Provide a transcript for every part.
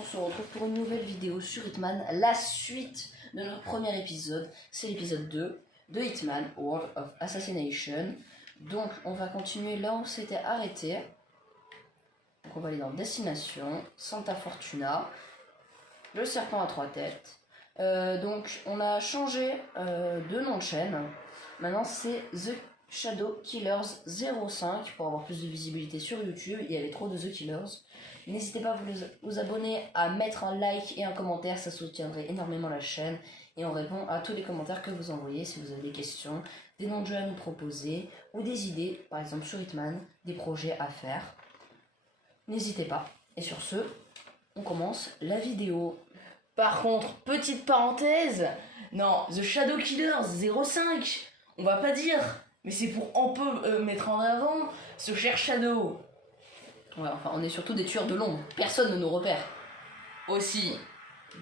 on se retrouve pour une nouvelle vidéo sur Hitman, la suite de notre premier épisode, c'est l'épisode 2 de Hitman World of Assassination. Donc on va continuer là où on s'était arrêté. Donc on va aller dans Destination, Santa Fortuna, le serpent à 3 têtes. Donc on a changé de nom de chaîne, maintenant c'est The Shadow Killers 05 pour avoir plus de visibilité sur YouTube. Il y avait trop de The Killers. N'hésitez pas à vous abonner, à mettre un like et un commentaire, ça soutiendrait énormément la chaîne. Et on répond à tous les commentaires que vous envoyez si vous avez des questions, des noms de jeux à nous proposer ou des idées, par exemple sur Hitman, des projets à faire. N'hésitez pas. Et sur ce, on commence la vidéo. Par contre, petite parenthèse, non, The Shadow Killers 05, on va pas dire, mais c'est pour un peu mettre en avant ce cher Shadow. Ouais, enfin, on est surtout des tueurs de l'ombre. Personne ne nous repère. Aussi.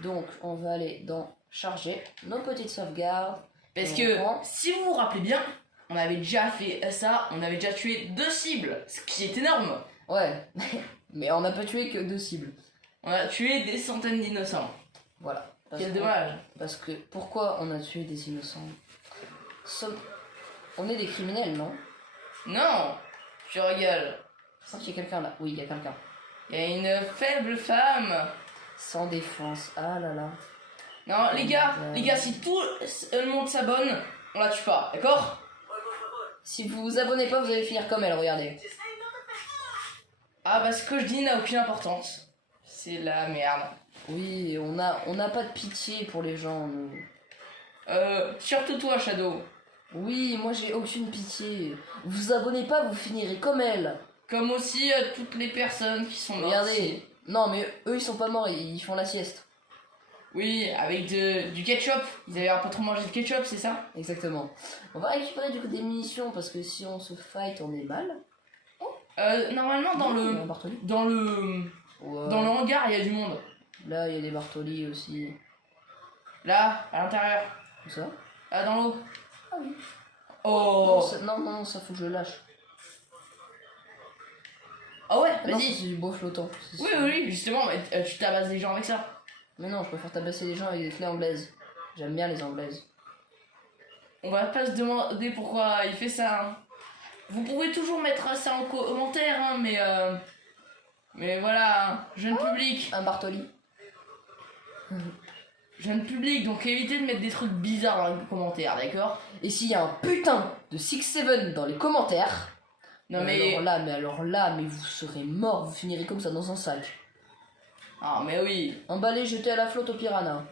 Donc, on va aller dans charger nos petites sauvegardes. Parce que, si vous vous rappelez bien, on avait déjà fait ça, on avait déjà tué 2 cibles, ce qui est énorme. Ouais, mais on n'a pas tué que 2 cibles. On a tué des centaines d'innocents. Voilà. Quel dommage. Parce que, pourquoi on a tué des innocents? On est des criminels, non? Non, tu rigoles. Je crois qu'il y a quelqu'un là. Oui, il y a quelqu'un. Il y a une faible femme. Sans défense. Ah là là. Non, les gars, si tout le monde s'abonne, on la tue pas, d'accord? Si vous vous abonnez pas, vous allez finir comme elle, regardez. Ah bah ce que je dis n'a aucune importance. C'est la merde. Oui, on n'a pas de pitié pour les gens, nous. Surtout toi, Shadow. Oui, moi j'ai aucune pitié. Vous abonnez pas, vous finirez comme elle. Comme aussi toutes les personnes qui sont mortes. Regardez. Non, mais eux ils sont pas morts, ils font la sieste. Oui, avec du ketchup. Ils avaient un peu trop mangé de ketchup, c'est ça? Exactement. On va récupérer du coup des munitions parce que si on se fight, on est mal. Normalement dans le hangar, il y a du monde. Là, il y a des Bartoli aussi. Là, à l'intérieur. Où ça? Là, dans l'eau. Ah oui. Oh. Non, ça faut que je le lâche. Ah ouais, Non, vas-y. c'est du beau flottant. Oui, justement, tu tabasses des gens avec ça. Mais non, je préfère tabasser les gens avec des clés anglaises. J'aime bien les anglaises. On va pas se demander pourquoi il fait ça. Hein. Vous pouvez toujours mettre ça en commentaire, hein, mais voilà, hein, jeune public. Un Bartoli. Jeune public, donc évitez de mettre des trucs bizarres dans les commentaires, d'accord? Et s'il y a un putain de 6-7 dans les commentaires, non mais... Alors là, vous serez mort, vous finirez comme ça dans un sac. Ah mais oui. Emballé, jeté à la flotte au piranha.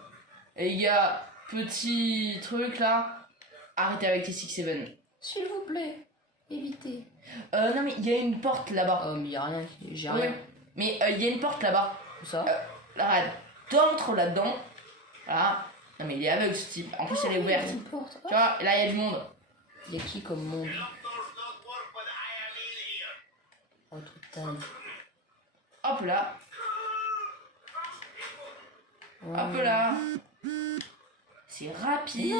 Et les gars, petit truc là, arrêtez avec les 6-7. S'il vous plaît, évitez. Non mais il y a une porte là-bas. Oh mais y a rien, j'ai Oui, rien. mais il y a une porte là-bas. Où ça? Là, regarde, t'entres là-dedans. Voilà. Non mais il est aveugle ce type. En plus elle est ouverte. Une porte. Tu vois, là il y a du monde. Y a qui comme monde? Oh putain. Hop là. Ouais. Hop là. C'est rapide.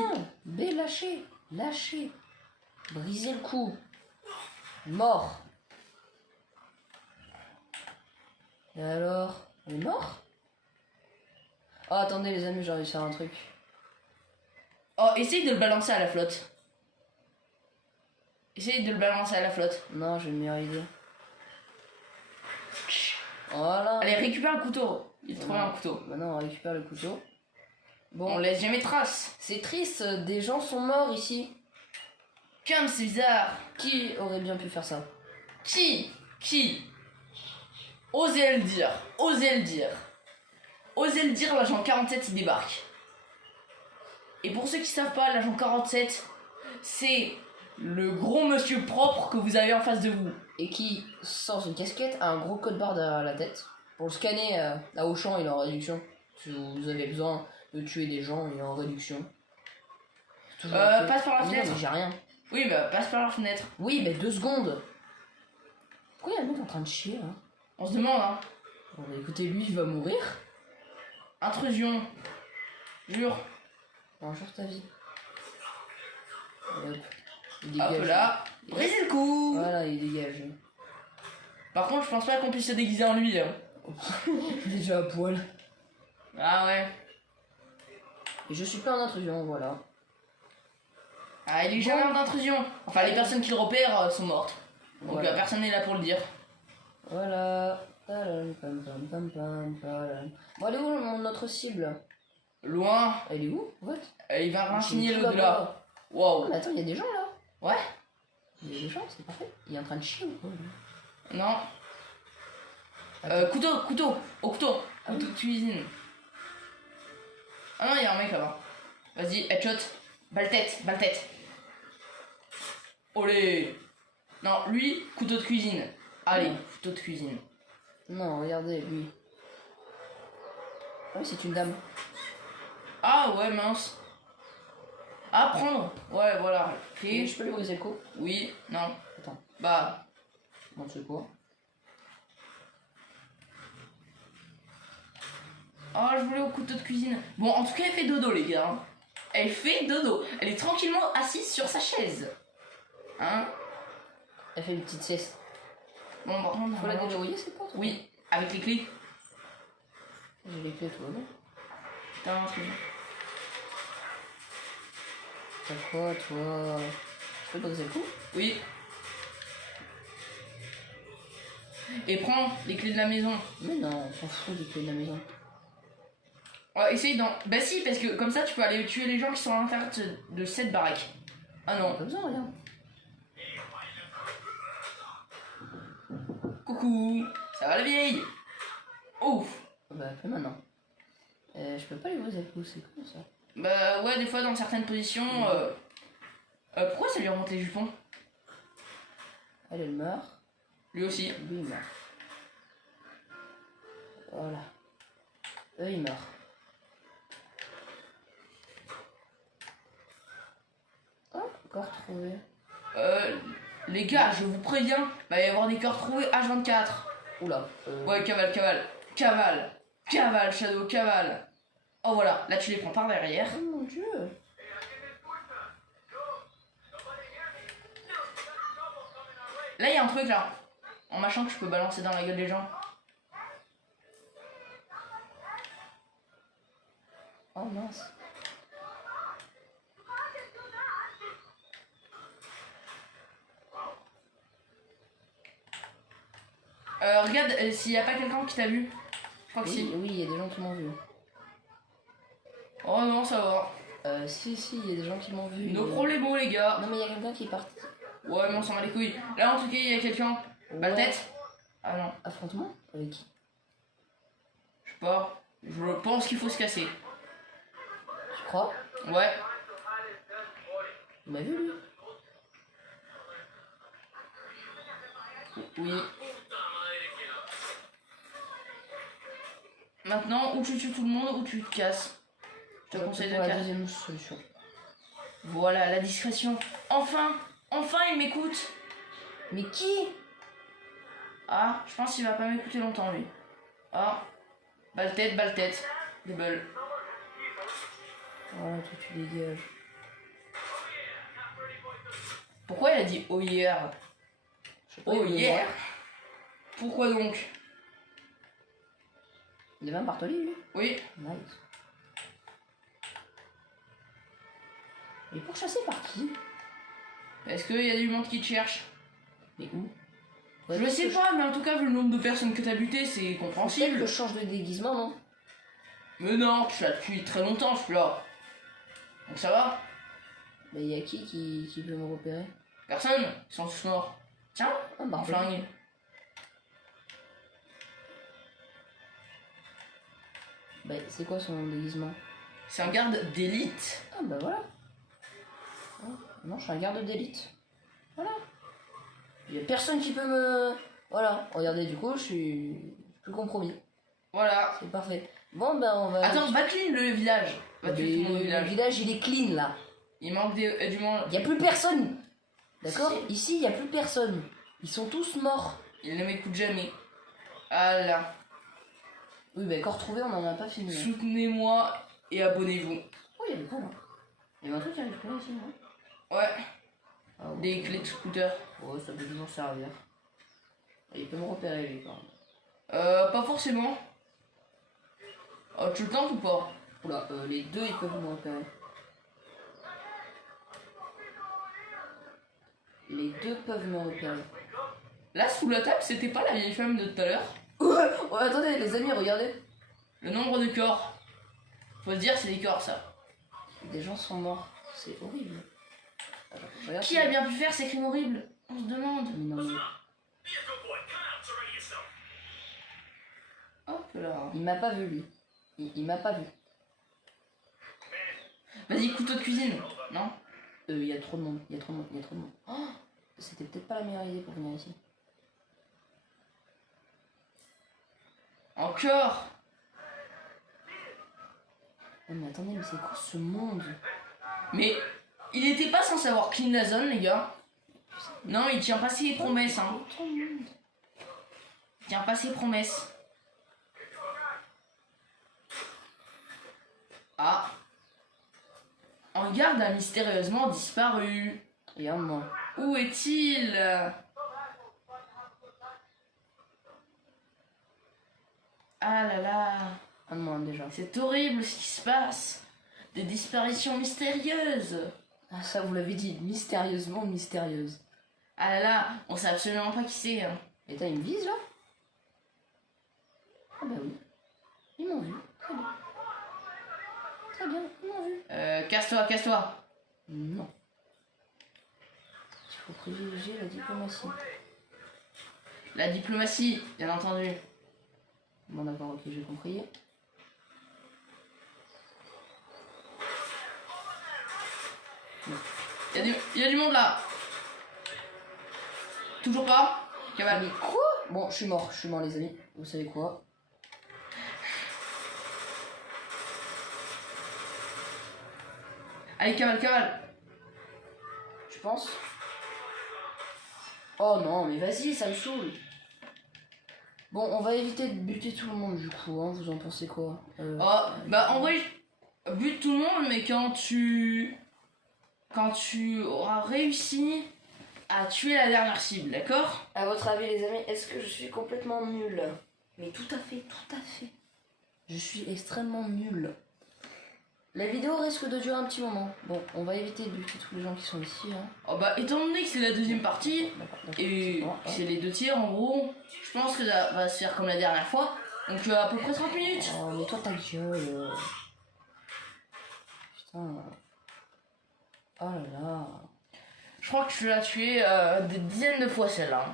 Non, lâchez. Brisez le cou. Mort. Et alors? On est mort? Oh attendez les amis, j'ai envie de faire un truc. Oh, essaye de le balancer à la flotte. Essaye de le balancer à la flotte. Non, j'ai une meilleure idée. Voilà. Allez, récupère un couteau. Il trouvait un couteau. Maintenant on récupère le couteau. Bon, on laisse jamais trace. C'est triste, des gens sont morts ici. Comme c'est bizarre. Qui aurait bien pu faire ça? Qui Osez le dire. Osez le dire, l'agent 47 il débarque. Et pour ceux qui savent pas, l'agent 47, c'est le gros monsieur propre que vous avez en face de vous. Et qui, sans une casquette, a un gros code barre derrière la tête. Pour le scanner à Auchan, il est en réduction. Si vous avez besoin de tuer des gens, il est en réduction. Passe par la fenêtre. Non, mais j'ai rien. Oui, bah passe par la fenêtre. Oui, mais 2 secondes. Pourquoi il y a un mec en train de chier là? On se demande, hein. Bon, bah, écoutez, lui, il va mourir. Intrusion. Jure. Bonjour ta vie. Hop. Il dégage. Hop là. Brisez le coup. Voilà, il dégage. Par contre, je pense pas qu'on puisse se déguiser en lui. Hein. Il est déjà à poil. Ah ouais. Et je suis pas en intrusion, voilà. Ah, il est jamais en intrusion. Enfin, les personnes qui le repèrent sont mortes. Donc Voilà. personne n'est là pour le dire. Voilà. Tadam, pam, pam, pam, pam, tadam. Bon, elle est où notre cible? Loin. Elle est où? What? Il va renseigner Tout l'au-delà. là-bas. Oh, Wow. mais attends, il y a des gens là. Ouais. Il y a des gens, c'est parfait. Il est en train de chier ou quoi lui? Non. Couteau. Au couteau. Ah oui. Couteau de cuisine. Ah non, il y a un mec là-bas. Vas-y, headshot. Balle tête. Olé. Non, lui, couteau de cuisine. Allez, couteau de cuisine. Non, regardez, lui. Ah oui, c'est une dame. Ah ouais, mince. Ah, prendre. Ouais, voilà. Et Ok. je peux lui briser le cou? Oui, non. Attends, Bah, non, c'est quoi? oh, je voulais au couteau de cuisine. Bon, en tout cas, elle fait dodo, les gars. Hein. Elle fait dodo. Elle est tranquillement assise sur sa chaise. Hein? Elle fait une petite sieste. Bon, par contre, Faut la déverrouiller, c'est pas? oui, avec les clés. J'ai les clés, tout va bien. Putain, c'est bon. T'as quoi, toi? Je peux briser le cou? Oui. Et prends les clés de la maison. Mais non, on s'en fout des clés de la maison. Ouais, essaye d'en... Bah si, parce que comme ça, tu peux aller tuer les gens qui sont à l'intérieur de cette baraque. Ah On a non. pas besoin, regarde. Coucou. Ça va la vieille? Ouf. Bah, fais maintenant. Je peux pas lui briser le cou, c'est con ça. Bah ouais, des fois, dans certaines positions... pourquoi ça lui remonte les jupons? Elle meurt. Lui aussi. Lui, il meurt. Voilà. Eux, ils meurent. Oh, corps trouvé. Les gars, je vous préviens, va y avoir des cœurs trouvés H24. Oula. Ouais, cavale, Shadow, cavale. Oh voilà, là tu les prends par derrière. Oh mon dieu. Là, il y a un truc là, en machin que je peux balancer dans la gueule des gens. Oh mince. Regarde s'il y a pas quelqu'un qui t'a vu. Je crois que Oui, si. oui, il y a des gens qui m'ont vu. Oh non, ça va. Si, il y a des gens qui m'ont vu. Nos problèmes, les gars. Non, mais il y a quelqu'un qui est parti. Ouais, mais on s'en bat les couilles. Là, en tout cas, il y a quelqu'un. Bah, Ouais. tête. Ah non, Affrontement? Avec qui? je sais pas. Je pense qu'il faut se casser. Tu crois? Ouais. Il m'a vu lui. Oui. Maintenant, ou tu tues tout le monde ou tu te casses. Je te conseille de pour la casser. deuxième solution. Voilà, la discrétion. Enfin, il m'écoute. Mais qui? Ah, je pense qu'il va pas m'écouter longtemps lui. Ah, balle tête. Double. Voilà, toi tu dégages. Pourquoi il a dit oh yeah? Je sais pas, Oh il veut yeah. voir. Pourquoi donc? Il avait un Bartoli lui? Oui. Nice. Il est pourchassé par qui? Est-ce qu'il y a du monde qui te cherche? Mais où? Je sais pas, mais en tout cas, vu le nombre de personnes que t'as buté, c'est Peut-être que compréhensible. je change de déguisement, non? Mais non, je suis là depuis très longtemps, je suis là. Donc ça va? Mais il y a qui peut me repérer? Personne, ils sont tous morts. Tiens, Un un Bartoli. flingue. Bah, c'est quoi son déguisement? C'est un garde d'élite. Ah bah voilà. Ah, non, je suis un garde d'élite. Voilà. Il y a personne qui peut me... Voilà. Regardez, du coup, je suis plus compromis. Voilà. C'est parfait. Bon, ben on va... Attends, va clean le village. Va Mais tuer tout le monde au le village. village, il est clean, là. Il manque du monde. Il y a plus personne. D'accord? Si. Ici, il y a plus personne. Ils sont tous morts. Il ne m'écoute jamais. Ah là. Oui, ben corps trouvé, on en a pas fini. Hein. Soutenez-moi et abonnez-vous. Oh, il y avait quoi, là? Il y avait un truc qui arrive là, ici, non? Ouais. Ah, ouais. Des clés de scooter. Ouais, ça peut toujours servir. Et il peut me repérer, lui, quand même. Pas forcément. Tu le tentes ou pas? Oula, les deux ils peuvent me repérer. Les deux peuvent me repérer. Là, sous la table, c'était pas la vieille femme de tout à l'heure? Ouais, attendez, les amis, regardez. Le nombre de corps. Faut se dire, c'est des corps, ça. Des gens sont morts. C'est horrible. Alors, regarde Qui a bien pu faire ces crimes horribles? On se demande. Mais non, mais... Hop là. Il m'a pas vu, lui. Il m'a pas vu. Vas-y, couteau de cuisine. Non? Il y a trop de monde. Il y a trop de monde. Il y a trop de monde. Oh, c'était peut-être pas la meilleure idée pour venir ici. Encore? Oh, mais attendez, mais c'est quoi ce monde? Mais il était pas censé avoir clean la zone, les gars. Non, il tient pas ses promesses, hein. Trop de monde. Il tient pas ses promesses. Ah. Un garde a mystérieusement disparu. Et un moi. Où est-il? Ah là là. Un de moins déjà. C'est horrible ce qui se passe. Des disparitions mystérieuses. Ah, ça, vous l'avez dit. Mystérieusement mystérieuse. Ah là là, on sait absolument pas qui c'est. Hein. Et t'as une vise là? Ah bah oui. Ils m'ont vu. Très bien. Très bien, ils m'ont vu. Casse-toi, casse-toi. Non. Il faut privilégier la diplomatie. La diplomatie, bien entendu. Bon d'accord, ok, j'ai compris. Il y a du monde là. Toujours pas? Cavale. Mais quoi? Bon, je suis mort les amis. Vous savez quoi? Allez, cavale, cavale. Tu penses? Oh non, mais vas-y, ça me saoule. Bon, on va éviter de buter tout le monde du coup, hein. Vous en pensez quoi? Oh, bah en vrai, bute tout le monde, mais quand tu auras réussi à tuer la dernière cible, d'accord? À votre avis, les amis, est-ce que je suis complètement nulle? Mais tout à fait, tout à fait. Je suis extrêmement nulle. La vidéo risque de durer un petit moment. Bon, on va éviter de buter tous les gens qui sont ici. Hein. Oh bah étant donné que c'est la deuxième partie, D'accord, et bon, c'est les deux tiers en gros, je pense que ça va se faire comme la dernière fois, donc à peu près 30 minutes. Oh, mais toi ta gueule. Putain. Oh là là. Je crois que tu l'as tué des dizaines de fois celle-là.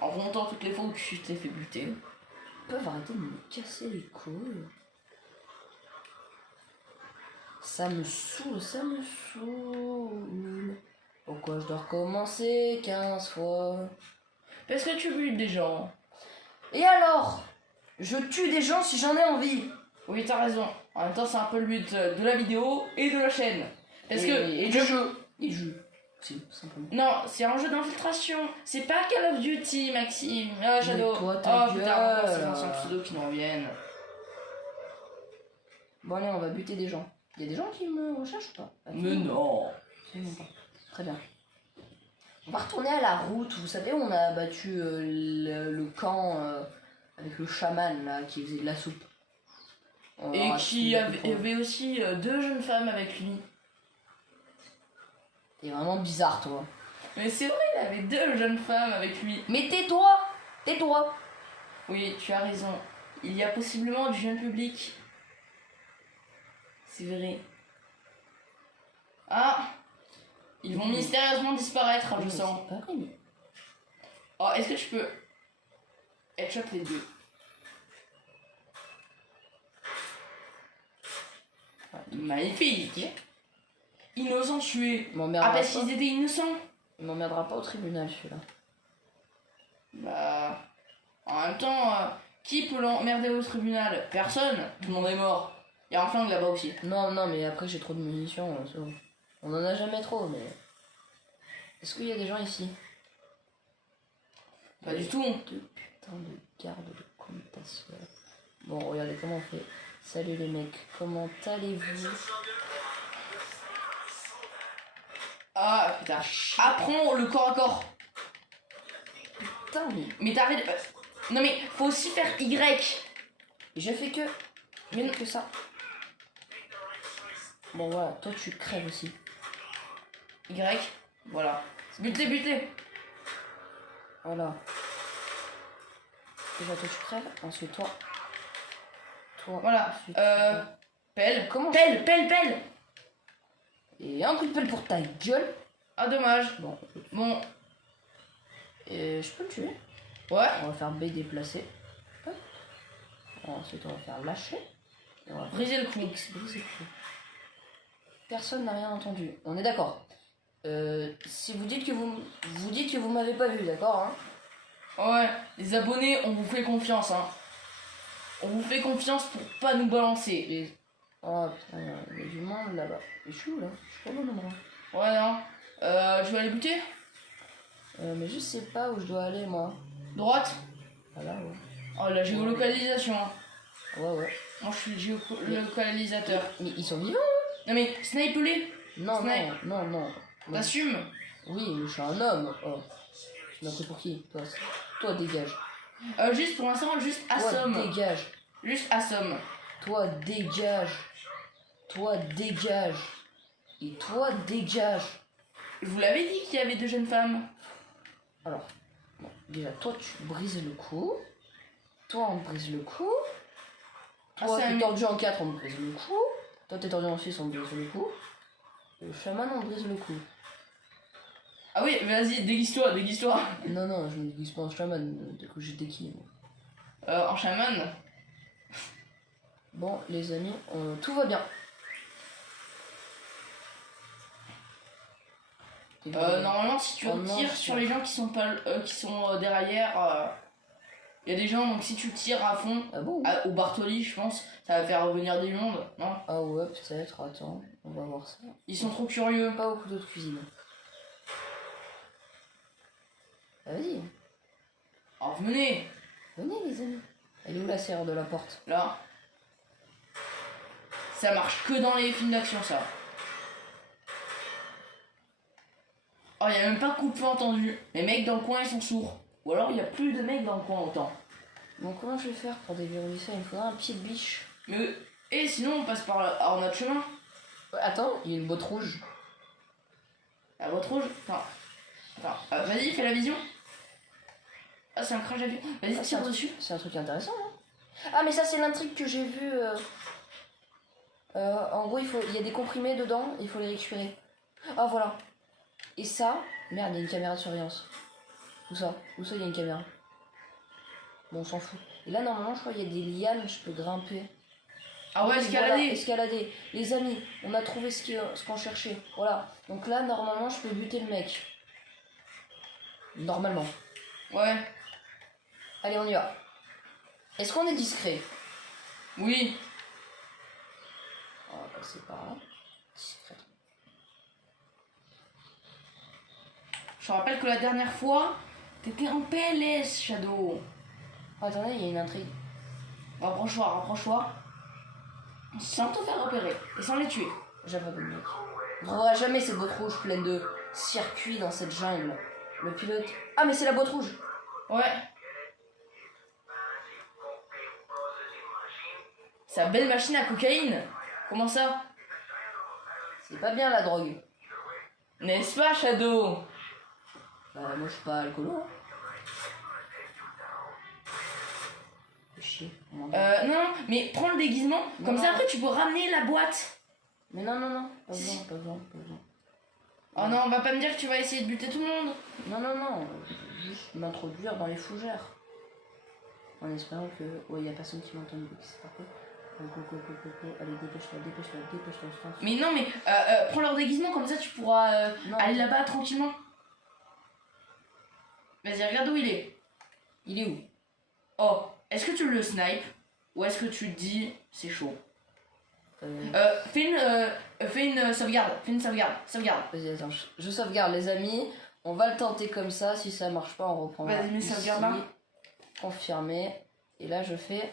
En remontant toutes les fois où tu t'es fait buter. Ils peuvent arrêter de me casser les couilles. Ça me saoule, ça me saoule. Pourquoi je dois recommencer 15 fois? Parce que tu butes des gens. Et alors? Je tue des gens si j'en ai envie. Oui, t'as raison. En même temps, c'est un peu le but de la vidéo et de la chaîne. Parce Et que du jeu. Et du jeu. Si, simplement. non, c'est un jeu d'infiltration. C'est pas Call of Duty, Maxime. Ah, Shadow. Mais toi, ta oh putain, gueule. encore ces anciens pseudos qui nous reviennent. Bon allez, on va buter des gens. Il y a des gens qui me recherchent ou pas? Mais non. Absolument pas. Très bien. On va retourner à la route. Vous savez, on a battu le camp avec le chaman là qui faisait de la soupe. Et qui avait aussi deux jeunes femmes avec lui. T'es vraiment bizarre, toi. Mais c'est vrai, il avait deux jeunes femmes avec lui. Mais tais-toi! Tais-toi! Oui, tu as raison. Il y a possiblement du jeune public. C'est vrai. Ah! Ils vont mystérieusement disparaître, je sens. C'est pas vrai, mais... Oh, est-ce que je peux headshot les deux? Magnifique! Innocent tué. Il m'emmerdera Ah, parce pas. qu'ils étaient innocents? Il m'emmerdera pas au tribunal, celui-là. Bah. En même temps, qui peut l'emmerder au tribunal? Personne. Tout le monde est mort. Il y a un flingue là-bas aussi. Non, non, mais après j'ai trop de munitions. C'est bon. On en a jamais trop, mais... Est-ce qu'il y a des gens ici? Pas du tout. Deux putains de gardes de commutation. Bon, regardez comment on fait. Salut les mecs, comment allez-vous? Ah putain. Apprends le corps à corps. Putain, mais... Mais t'arrêtes. Non mais faut aussi faire Y. Et j'ai fait que... Mais non, que ça. Bon, voilà, toi tu crèves aussi. Y. Voilà. Buter, buter. Voilà. Déjà, toi tu crèves. Ensuite, toi. Toi. Voilà. Ensuite, toi. Pelle. Comment Pelle, pelle, pelle. Et un coup de pelle pour ta gueule. Ah, dommage. Bon. Bon. Et je peux le tuer. Ouais. On va faire B déplacer. Hop. Ensuite, on va faire lâcher. Et on va faire Briser le cou. X, briser le cou. Personne n'a rien entendu. On est d'accord. Si vous dites que vous dites que vous m'avez pas vu, d'accord hein. Ouais. Les abonnés, on vous fait confiance, hein. On vous fait confiance pour pas nous balancer. Et... Oh putain, il y a du monde là-bas. Et je suis où là? Je suis pas au bon endroit. Ouais, non. Tu vas aller buter? Mais je sais pas où je dois aller moi. Droite? Ah là, ouais. Oh, la géolocalisation. Hein. Ouais. Moi, je suis le géolocalisateur. Mais ils sont vivants? Non, mais snipe-les. Non, Snipe. non. T'assumes? Oui, mais je suis un homme. Oh. Tu m'as pris pour qui? Toi, dégage. Juste pour l'instant, juste assomme. Toi, dégage. Juste assomme. Toi, dégage. Toi, dégage. Et toi, dégage. Je vous l'avais dit qu'il y avait deux jeunes femmes. Alors, bon, déjà, toi, tu brises le cou. Toi, on brise le cou. Toi, c'est t'es un- tordu en 4, on brise le cou. Toi, t'es tordu en 6, on brise le cou. Le chaman, on brise le cou. Ah oui, vas-y, déguise-toi, déguise-toi. Non, je ne déguise pas en chaman. Du coup, j'étais qui moi. En chaman. Bon, les amis, tout va bien. Normalement, si tu Oh non, tires sur les gens qui sont pas, derrière, il y a des gens, donc si tu tires à fond, Ah bon? au Bartoli, je pense, ça va faire revenir des mondes, non? Ah ouais, peut-être, attends, on va voir ça. Ils sont trop curieux. Pas au couteau de cuisine. Ah, vas-y, Alors venez, venez les amis. Elle est où la serre de la porte? là. Ça marche que dans les films d'action, ça. Oh, il y a même pas coupe-feu entendu. Les mecs dans le coin, ils sont sourds. Ou alors, il y a plus de mecs dans le coin autant. Bon, comment je vais faire pour déverrouiller ça? Il me faudra un pied de biche. Mais, et sinon, on passe par notre chemin. Ouais, attends, il y a une botte rouge. La boîte rouge. Attends, vas-y, fais la vision. Ah, c'est un crash d'avion. Vas-y, Ah, tire dessus. C'est un truc intéressant, hein. Ah, mais ça, c'est l'intrigue que j'ai vu. En gros, il y a des comprimés dedans, il faut les récupérer. Ah, voilà. Et ça, merde, il y a une caméra de surveillance. Où ça, il y a une caméra? Bon, on s'en fout. Et là, normalement, je crois qu'il y a des lianes, je peux grimper. Ah ouais, Oui, escalader. voilà, escalader. Les amis, on a trouvé ce qu'on cherchait. Voilà. Donc là, normalement, je peux buter le mec. Normalement. Ouais. Allez, on y va. Est-ce qu'on est discret? Oui. On va passer par là. Discret. Je te rappelle que la dernière fois, t'étais en PLS, Shadow. Oh, attendez, il y a une intrigue. Rapproche-toi, rapproche-toi. Sans te faire repérer. Et sans les tuer. J'avais pas de mec. On trouvera jamais cette boîte rouge pleine de circuits dans cette jungle. Le pilote. Ah, mais c'est la boîte rouge. Ouais. Sa belle machine à cocaïne. Comment ça? C'est pas bien la drogue. N'est-ce pas, Shadow? Bah, moi je suis pas alcoolo. Hein. Fais chier. Non, mais prends le déguisement. Comme Non, ça, non. après, tu peux ramener la boîte. Mais non. Pas Si. besoin, pas besoin, pas besoin. Oh non, on va pas me dire que tu vas essayer de buter tout le monde. Non. Juste m'introduire dans les fougères. En espérant que. Ouais, y a personne qui m'entend. C'est parfait. Go. Allez, dépêche-toi. Je pense. Mais non, mais prends leur déguisement, comme ça, tu pourras Non. aller là-bas tranquillement. Vas-y, regarde où il est. Il est où? Oh, est-ce que tu le snipes? Ou est-ce que tu te dis, c'est chaud? Fais une sauvegarde. Sauvegarde. Vas-y, attends. Je sauvegarde, les amis. On va le tenter comme ça. Si ça marche pas, on reprend. Vas-y, mets sauvegarde là. Confirmé. Et là, je fais.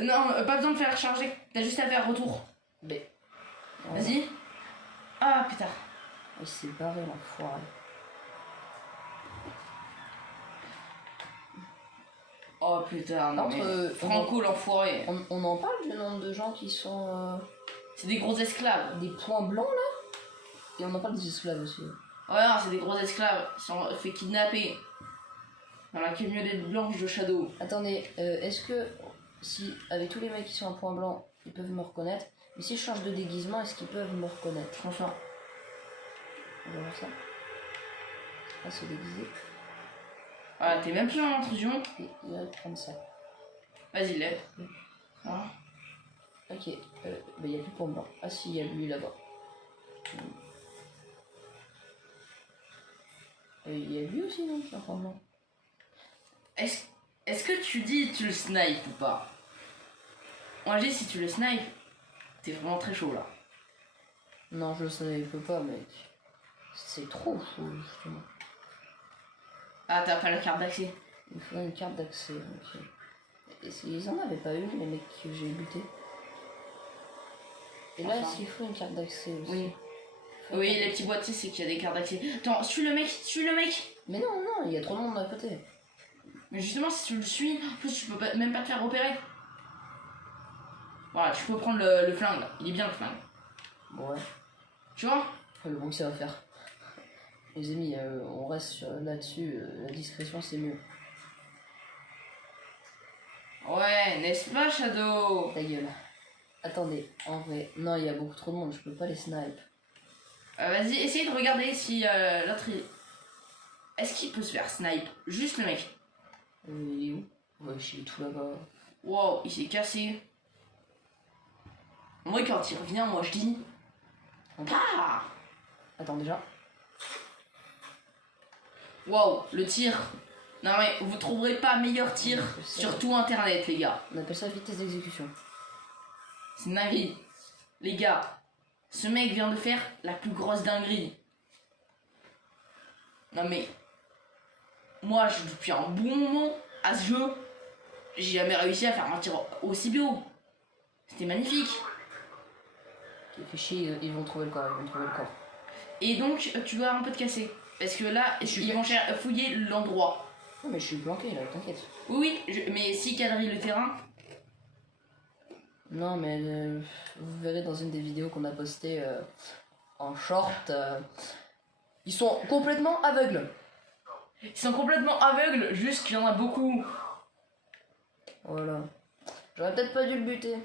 Non, pas besoin de faire charger. T'as juste à faire retour. B. Vas-y. Ah, putain. Il s'est barré, l'enfoiré. Oh putain, non Entre, mais... Franco l'enfoiré. On en parle du nombre de gens qui sont C'est des gros esclaves. des points blancs là. Et on en parle des esclaves aussi. Ouais, non, c'est des gros esclaves. Ils sont fait kidnapper. Dans la camionnette blanche de Shadow. Attendez, est-ce que si avec tous les mecs qui sont en point blanc, ils peuvent me reconnaître, mais si je change de déguisement, est-ce qu'ils peuvent me reconnaître? Franchement. On va voir ça. Ah, se déguiser. Voilà, t'es même plus en intrusion. Et il va prendre ça. Vas-y, lève. Voilà. Ok, bah il n'y a plus point blanc. Ah si, il y a lui là-bas. Il y a lui aussi, non? Un point blanc. Est-ce que tu dis tu le snipes ou pas? Moi je dis si tu le snipes, t'es vraiment très chaud là. Non, je le savais pas, mec. C'est trop chaud, justement. Ah, t'as pas la carte d'accès? Il faudrait une carte d'accès. Ok. Et ils en avaient pas une, les mecs que j'ai butés. Et là, Enfin. est-ce qu'il faut une carte d'accès aussi? Oui. Oui, les petits boîtiers, c'est qu'il y a des cartes d'accès. Attends, suis le mec. Mais non, non, il y a trop de monde à côté. Mais justement, si tu le suis, en plus tu peux même pas te faire repérer. Voilà, tu peux prendre le flingue là. Il est bien le flingue. Ouais. Tu vois? Le bon que ça va faire. Les amis, on reste là-dessus. La discrétion, c'est mieux. Ouais, n'est-ce pas, Shadow? Ta gueule. Attendez, en vrai, non, il y a beaucoup trop de monde, je peux pas les snipe. Vas-y, essaye de regarder si l'autre il... Est-ce qu'il peut se faire snipe? Juste le mec. Il est où? Ouais, je suis tout là-bas. Wow, il s'est cassé. Moi, quand il revient, moi je dis. Ah! Attends, déjà. Wow, le tir. Non mais vous trouverez pas meilleur tir Ça- sur tout internet, les gars. On appelle ça vitesse d'exécution. C'est une dinguerie. Les gars, ce mec vient de faire la plus grosse dinguerie. Non mais. Moi, je joue depuis un bon moment à ce jeu. J'ai jamais réussi à faire un tir aussi bio. C'était magnifique. Qui fait chier, ils vont trouver le corps, ils vont trouver le corps. Et donc, tu dois un peu te casser. Parce que là, ils vont fouiller l'endroit. Non, mais je suis planqué là, t'inquiète. Oui, mais si quadrille le terrain. Non, mais vous verrez dans une des vidéos qu'on a postées en short. Ils sont complètement aveugles. Ils sont complètement aveugles, juste qu'il y en a beaucoup. Voilà. J'aurais peut-être pas dû le buter.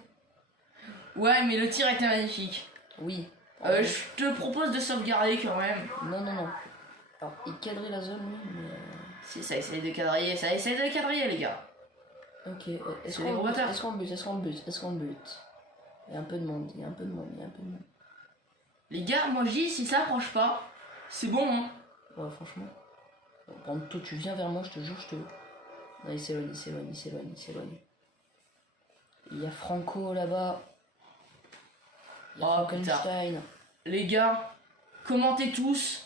Ouais, mais le tir était magnifique. Oui. Je te propose de sauvegarder quand même. Non, non, non. Alors, il quadrille la zone, lui, mais... Si, ça essaye de quadriller, les gars. Ok, est-ce C'est les qu'on gros bute, bâtards. est-ce qu'on bute, est-ce qu'on bute, est-ce qu'on bute? Il y a un peu de monde, il y a un peu de monde, il y a un peu de monde. Les gars, moi je dis, si ça approche pas, c'est bon, hein. Ouais, franchement. Quand toi tu viens vers moi, je te jure, je te... Non, il s'éloigne, il s'éloigne, il s'éloigne, il s'éloigne. Il y a Franco là-bas. Il y a Oh, Frankenstein. Les gars, commentez tous.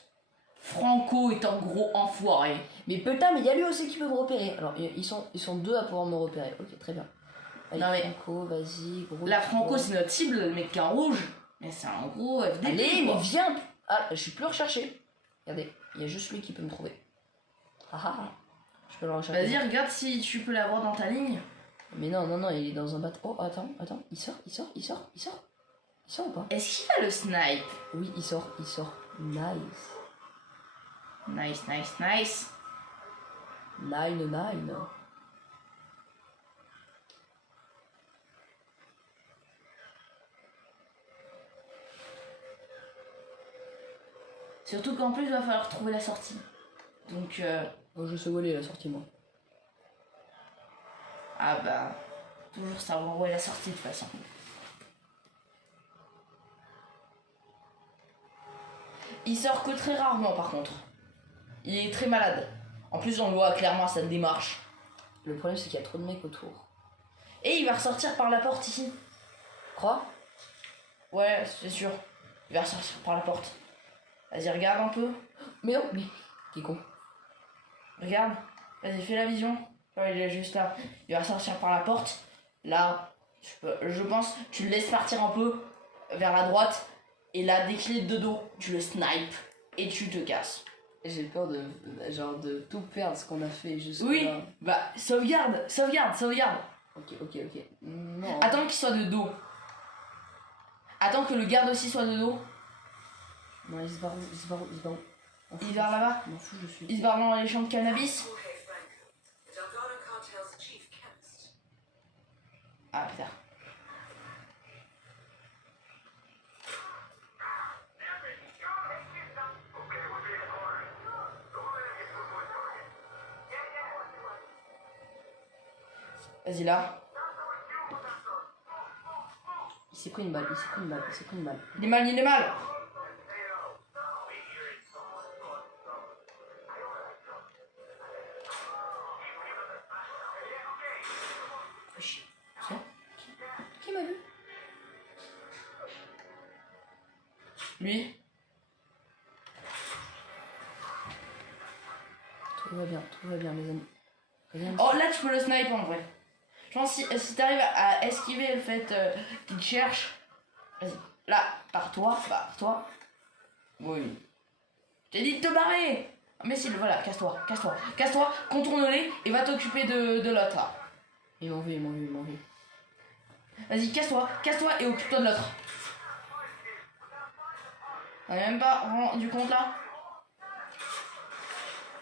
Franco est un gros enfoiré. Mais putain, mais il y a lui aussi qui peut me repérer. Alors, ils sont deux à pouvoir me repérer. Ok, très bien. Allez, Non, mais- Franco, vas-y, gros. La Franco, c'est notre cible, le mec qui est en rouge. Mais c'est un gros FDP. Allez, quoi. mais viens. Ah, je suis plus recherché. Regardez, il y a juste lui qui peut me trouver. Ah ah, ah. Je peux le rechercher. Vas-y, regarde si tu peux l'avoir dans ta ligne. Mais non, non, non, il est dans un bateau. Oh, attends, attends, il sort. Il sort ou pas? Est-ce qu'il va le snipe? Oui, il sort. Nice. Nice, nice, nice. Nine. Surtout qu'en plus, il va falloir trouver la sortie. Donc, Oh, je sais où elle est la sortie, moi. ah bah, toujours savoir où est la sortie de toute façon. Il sort que très rarement par contre. Il est très malade. En plus, on le voit clairement à sa démarche. Le problème, c'est qu'il y a trop de mecs autour. Et il va ressortir par la porte ici. Crois? Ouais, c'est sûr. Il va ressortir par la porte. Vas-y, regarde un peu. Mais non, mais... Qui con? Regarde. Vas-y, fais la vision. Ouais, il est juste là. Il va sortir par la porte. Là, je pense, tu le laisses partir un peu vers la droite. Et là, dès qu'il est de dos, tu le snipes et tu te casses. J'ai peur de tout perdre ce qu'on a fait juste Oui, là. bah sauvegarde. Ok. Non. Attends qu'il soit de dos. Attends que le garde aussi soit de dos. Non, il se barre où? Il se barre là-bas. Je m'en fous, je suis. Il se barre dans les champs de cannabis. Ah putain. Vas-y là. Il s'est pris une balle. Il est mal. Tiens. Qui m'a vu? Lui. Tout va bien les amis. Rien Oh là tu peux le snipe en vrai. Je pense que si t'arrives à esquiver le fait qu'il te cherche. Vas-y. Là, par toi. Oui. T'ai dit de te barrer. Mais si, voilà, casse-toi. Contourne-les et va t'occuper de l'autre là. Il m'en veut. Vas-y, casse-toi et occupe-toi de l'autre. On est même pas rendu compte là.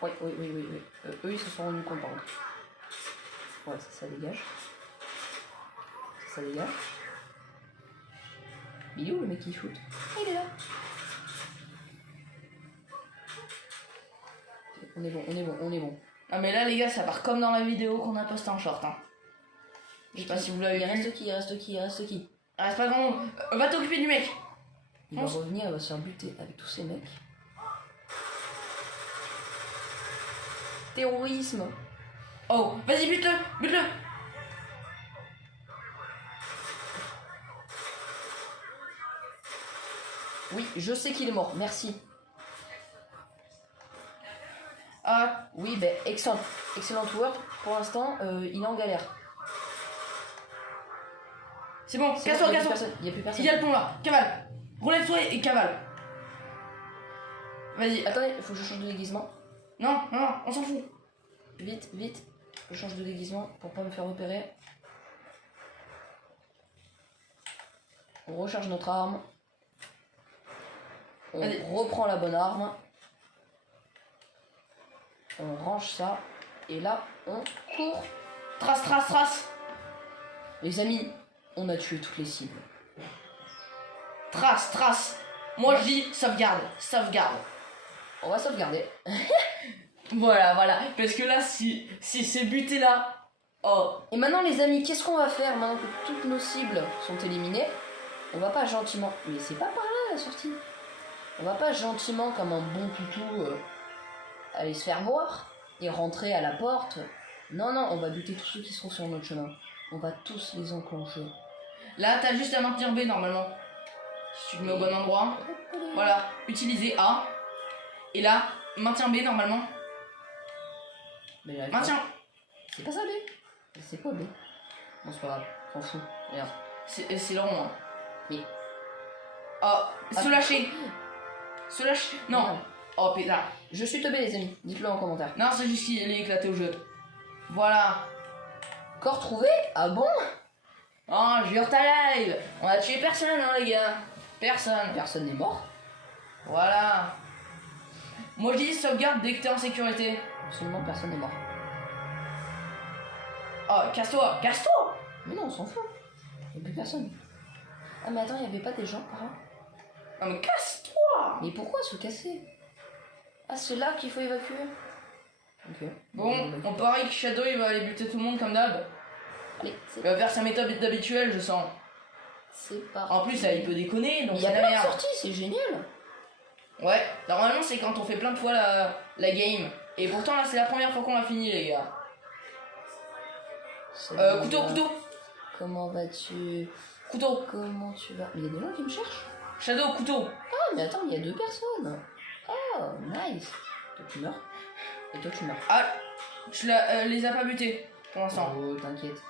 Oui. Eux ils se sont rendus compte par contre. Ouais, ça dégage. Il est où le mec qui shoot? Il est là. On est bon. Ah mais là les gars, ça part comme dans la vidéo qu'on a postée en short. Hein. Je sais pas si vous l'avez Il vu. reste qui? Ah, reste pas grand monde. Va t'occuper du mec. Il va revenir, il va se faire buter avec tous ces mecs. Terrorisme. Oh, vas-y, bute-le. Oui, je sais qu'il est mort, merci. Ah, oui, ben excellent work. Pour l'instant, il est en galère. c'est bon, casse-toi. Il y a plus personne. Il y a le pont là, cavale. Relève-toi et cavale. Vas-y. Attendez, il faut que je change de déguisement. Non, on s'en fout. Vite. Je change de déguisement pour pas me faire repérer. On recharge notre arme. On reprend la bonne arme. On range ça. Et là, on court. Trace. Les amis, on a tué toutes les cibles. Trace. Moi je dis sauvegarde. On va sauvegarder. Voilà. Parce que là, si c'est buté là. Oh. Et maintenant les amis, qu'est-ce qu'on va faire maintenant que toutes nos cibles sont éliminées? On va pas gentiment... Mais c'est pas par là la sortie. On va pas gentiment comme un bon toutou aller se faire voir et rentrer à la porte. Non, on va buter tous ceux qui seront sur notre chemin. On va tous les enclencher. Là, t'as juste à maintenir B normalement. Si tu te mets au bon endroit. Voilà, utiliser A. Et là, maintiens B normalement. Mais là, maintiens. C'est pas ça B. C'est quoi B? Bon, c'est pas grave, s'en fout. Regarde. C'est le rond. Hein. Oui. Oh, se lâcher. Non. Non. Oh putain. Je suis teubé les amis, dites-le en commentaire. Non, c'est juste qu'il est éclaté au jeu. Voilà. Corps trouvé? Ah bon? Oh, jure ta live. On a tué personne, hein, les gars. Personne n'est mort. Voilà. Moi, je dis sauvegarde dès que t'es en sécurité. Absolument personne n'est mort. Oh, casse-toi. Mais non, on s'en fout. Il n'y a plus personne. Ah mais attends, il n'y avait pas des gens par là? Non mais casse-toi. Mais pourquoi se casser? Ah, c'est là qu'il faut évacuer. Ok. Bon, on parie que Shadow il va aller buter tout le monde comme d'hab. Allez, Il va faire sa méthode habituelle, je sens. c'est parti. En plus, là, il peut déconner, donc il y a c'est la plein de merde. sorties, c'est génial. Ouais, normalement, c'est quand on fait plein de fois la game. Et pourtant, là, c'est la première fois qu'on l'a fini, les gars. Couteau. Comment vas-tu? Couteau. Comment tu vas? Mais il y a des gens qui me cherchent. Shadow, couteau. Ah, mais attends, il y a 2 personnes. Oh, nice. Toi, tu meurs. Et toi, tu meurs. Ah, tu les as pas butés, pour l'instant. Oh, t'inquiète.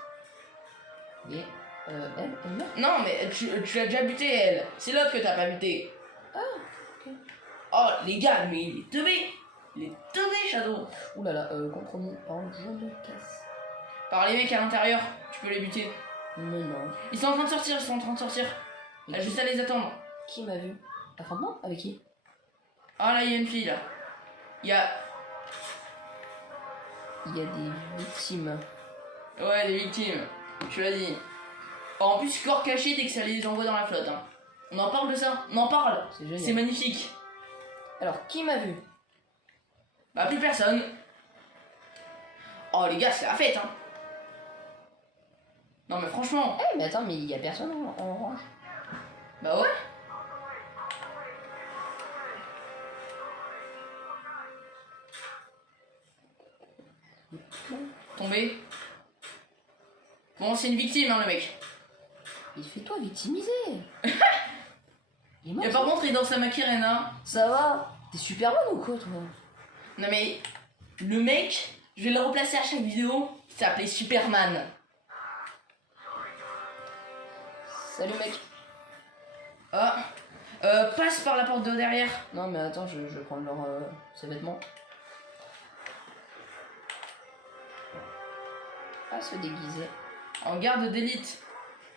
Et, elle meurt. Non, mais tu l'as déjà buté, elle. C'est l'autre que t'as pas buté. Ah, ok. Oh, les gars, mais il est teubé. Il est teubé, Shadow. Ouh là là, compromis. Par contre, je me casse. Par les mecs à l'intérieur, tu peux les buter. Mais non. Ils sont en train de sortir, ils sont en train de sortir. Et T'as juste à les attendre. Qui m'a vu? Affrontement? Avec qui? Ah là, il y a une fille là. Il y a. Il y a des victimes. Ouais, des victimes. Je l'ai dit. En plus, corps caché dès que ça les envoie dans la flotte. Hein. On en parle de ça? On en parle. C'est génial. C'est magnifique. Alors, qui m'a vu? Bah, plus personne. Oh, les gars, c'est la fête, hein. Non, mais franchement. Eh, mais attends, mais il y a personne en orange. Bah ouais. Tombé. Bon, c'est une victime, hein, le mec. Il fait toi victimiser. Il est mort. Et par contre, il est dans sa Macarena. Ça va? T'es Superman ou quoi, toi? Non, mais le mec, je vais le replacer à chaque vidéo. Il s'appelait Superman. Salut, mec. Ah. Passe par la porte de derrière. Non, mais attends, je vais prendre leur, ses vêtements. Ah, se déguiser. En garde d'élite.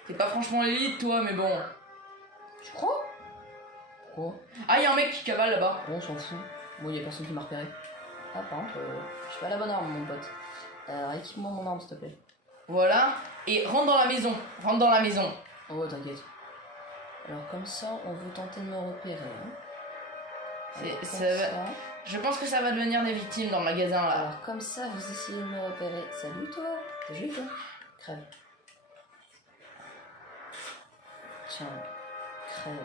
T'es pas franchement l'élite, toi, mais bon. Tu crois? Pourquoi? Ah, y'a un mec qui cavale là-bas. Bon, on s'en fout. Bon, y a personne qui m'a repéré. Ah, par contre, je suis pas la bonne arme, mon pote. Équipe-moi mon arme, s'il te plaît. Voilà. Et rentre dans la maison. Rentre dans la maison. Oh, t'inquiète. Alors, comme ça, on veut tenter de me repérer. Hein. Alors, comme ça. Je pense que ça va devenir des victimes dans le magasin, là. Alors, comme ça, vous essayez de me repérer. Salut, toi. T'es joli, toi. Crève. Tiens, crève.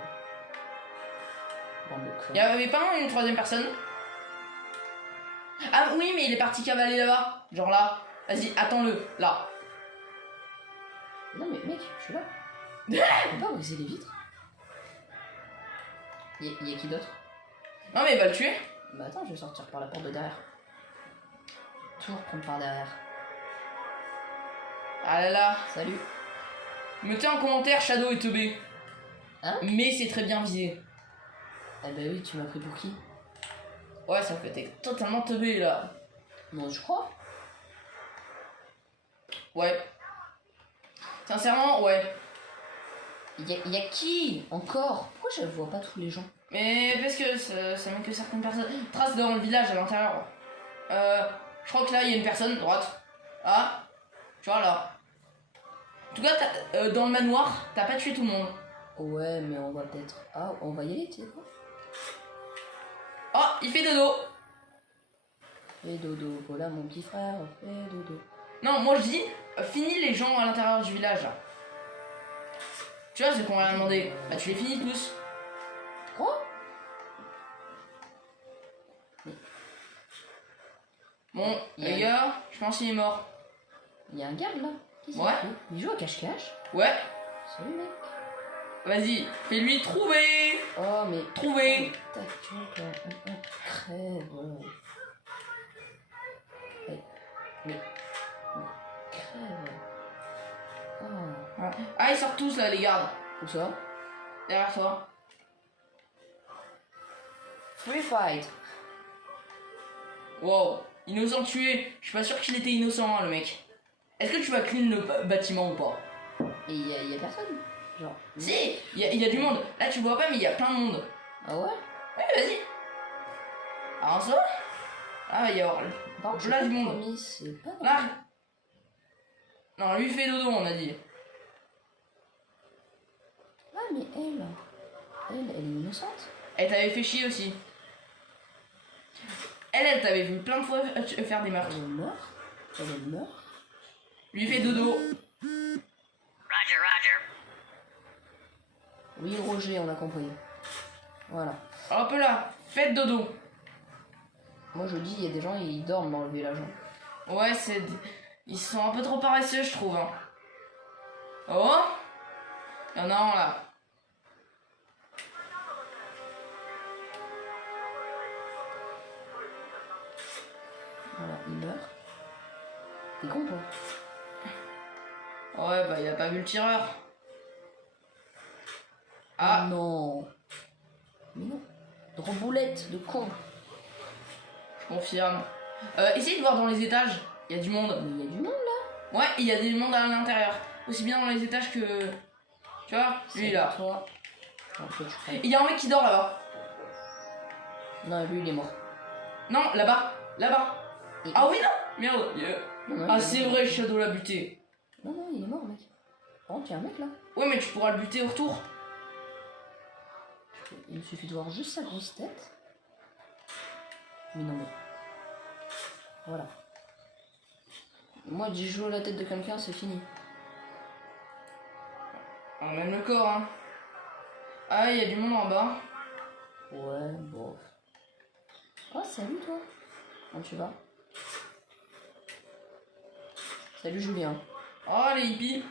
Bande de cons. Y'avait pas une troisième personne? Ah oui, mais il est parti cavaler là-bas. Genre là. Vas-y, attends-le. Là. Non, mais mec, je suis là. On peut pas briser les vitres. Y a qui d'autre? Non, mais il va le tuer. Bah attends, je vais sortir par la porte de derrière. Toujours prendre par derrière. Ah là là. Salut. Mettez en commentaire Shadow et teubé. Hein? Mais c'est très bien visé. Eh bah oui, tu m'as pris pour qui? Ouais, ça fait t'es totalement teubé là. Non, je crois. Ouais. Sincèrement, ouais. Y a qui encore? Pourquoi je vois pas tous les gens? Mais parce que ça met que certaines personnes. Trace dans le village à l'intérieur. Je crois que là il y a une personne, droite. Ah, tu vois là. En tout cas, dans le manoir, t'as pas tué tout le monde. Ouais, mais on va peut-être... Ah, on va y aller, tu sais quoi? Oh, il fait dodo. Fais dodo, voilà mon petit frère, fais dodo. Non, moi je dis, finis les gens à l'intérieur du village. Là. Tu vois, c'est qu'on va demander. Bah, tu les finis tous. Quoi? Bon, les gars, je pense qu'il est mort. Il y a un garde là? Qu'est-ce Ouais. qu'il fait? Il joue à cache-cache? Ouais, Salut mec. vas-y, fais-lui trouver. Oh mais... Trouver. Ta gueule, toi. Crève. Mais crève. Oh. Ah, ils sortent tous là, les gardes. Où ça? Derrière toi. Free fight. Wow, innocent tué. Je suis pas sûr qu'il était innocent, hein, le mec. Est-ce que tu vas clean le bâtiment ou pas? Et y a personne? Genre... Si, il y a du monde. Là, tu vois pas, mais il y a plein de monde. Ah ouais? Ouais, vas-y. Alors ça? Ah, il va y avoir... Par contre, Là, j'ai du pas monde. promis, c'est pas... Là. Non, lui fait dodo, on a dit. Ah mais elle est innocente. Elle t'avait fait chier aussi. Elle t'avait vu plein de fois faire des meurtres. Elle est morte. Elle est morte. Lui fait dodo. Roger, Roger. Oui Roger, on a compris. Voilà. Hop là, faites dodo. Moi je dis, il y a des gens, ils dorment dans le village. Hein. Ouais, c'est... Ils sont un peu trop paresseux, je trouve. Hein. Oh, il y en a un là. Voilà, il meurt. T'es con toi? Ouais, bah il a pas vu le tireur. Ah, Non. Mais non. Drôboulette de con. Confirme. Essayez de voir dans les étages. Il y a du monde. Mais il y a du monde là. Ouais, il y a du monde à l'intérieur. Aussi bien dans les étages que... Tu vois, lui là. Toi. Non, toi, tu crèves. Il y a un mec qui dort là-bas. Non, lui il est mort. Non, là-bas. Là-bas. Et- Ah oui, non. Merde. Non, non, Ah, il est c'est mort. vrai, Shadow l'a buté. Non, non, il est mort, mec. Par contre, il y a un mec là. Ouais, mais tu pourras le buter au retour. Il me suffit de voir juste sa grosse tête. Mais non, mais. Voilà. Moi, j'ai joué la tête de quelqu'un, c'est fini. On même le corps, hein. Ah, il y a du monde en bas. Ouais, bon. Oh, salut toi. Comment tu vas? Salut Julien. Oh, les hippies.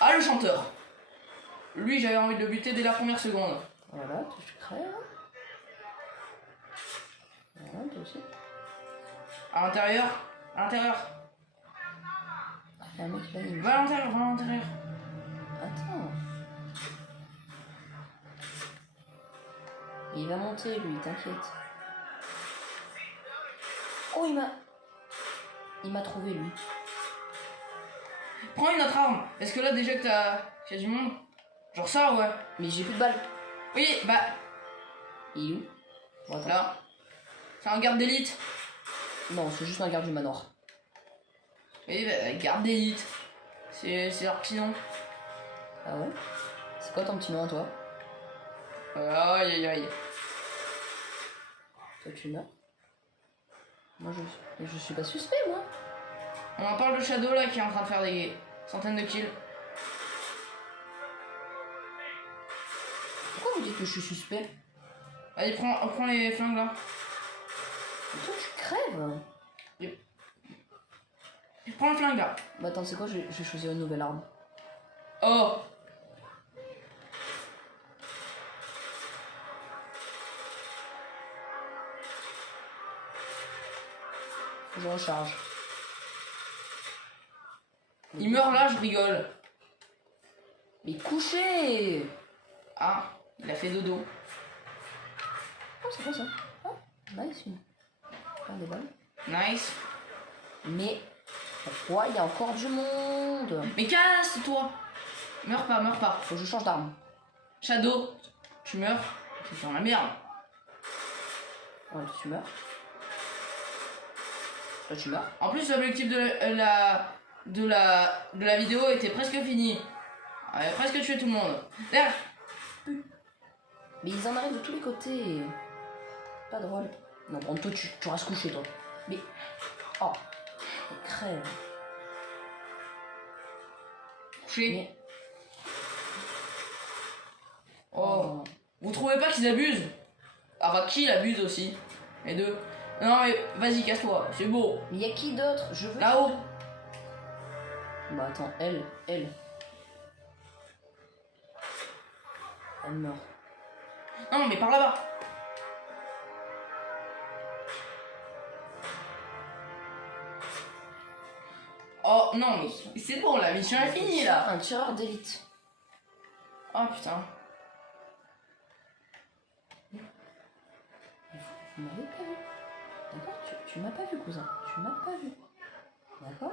Ah, le chanteur. Lui, j'avais envie de le buter dès la première seconde. Voilà, toi tu crèves. Voilà, toi aussi. À l'intérieur. À l'intérieur. Il y a un mec là, il me... Va à l'intérieur, va à l'intérieur. Attends. Il va monter lui, t'inquiète. Oh, il m'a trouvé lui. Prends une autre arme. Est-ce que là, déjà que qu'il y a du monde? Genre ça, ouais. Mais j'ai plus de balles. Oui, bah, Il est où? Bon, attends. là. C'est un garde d'élite. Non, c'est juste un garde du manoir. Oui, bah, garde d'élite. C'est leur petit nom. Ah ouais? C'est quoi ton petit nom à toi? Aïe, aïe, aïe. Toi tu meurs? Moi je suis pas suspect moi. On en parle de Shadow, là, qui est en train de faire des centaines de kills. Pourquoi vous dites que je suis suspect? Allez, prends les flingues, là. Mais toi tu crèves. Prends le flingue, là. Bah attends, c'est quoi? Je vais choisir une nouvelle arme. Oh. Faut que je recharge. Il meurt là, je rigole. Mais couché! Ah, il a fait dodo. Oh, c'est quoi ça? Oh, nice une. Plein des balles. Nice. Mais pourquoi il y a encore du monde? Mais casse-toi. Meurs pas, meurs pas. Faut que je change d'arme. Shadow, tu meurs. C'est dans la merde. Ouais, tu meurs. Toi tu meurs. En plus, l'objectif de la vidéo était presque fini. On avait presque tué tout le monde. Là, Mais ils en arrivent de tous les côtés. Pas drôle. Non, bon, toi tu restes couché toi. Mais. Oh! Mais crève. couché. Mais. Oh. Vous trouvez pas qu'ils abusent? Enfin, qui abuse aussi? Les deux. Non, mais vas-y, casse-toi. C'est beau. Mais y'a qui d'autre? Je veux. Là-haut. Bah attends, elle. Elle meurt. Non, mais par là-bas. Oh non, mais c'est bon, la mission est finie là. Un tireur d'élite. Oh putain. Vous m'avez pas vu. D'accord? Tu m'as pas vu, cousin. Tu m'as pas vu. D'accord?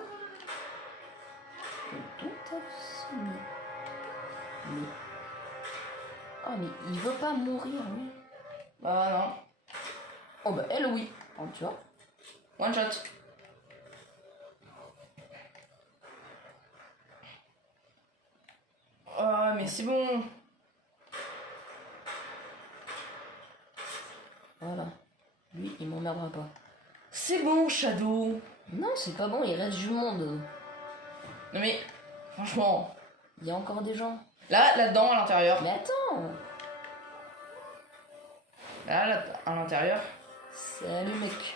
Je tout à fait. Mais. Oh, mais il veut pas mourir, lui. Bah non. Oh, bah elle, oui. Oh, tu vois? One shot. Oh, mais c'est bon. Voilà. Lui, il m'emmerdera pas. C'est bon, Shadow. Non, c'est pas bon, il reste du monde. Non mais, franchement. Il y a encore des gens. Là-dedans, à l'intérieur. Mais attends! Là, à l'intérieur. Salut, mec.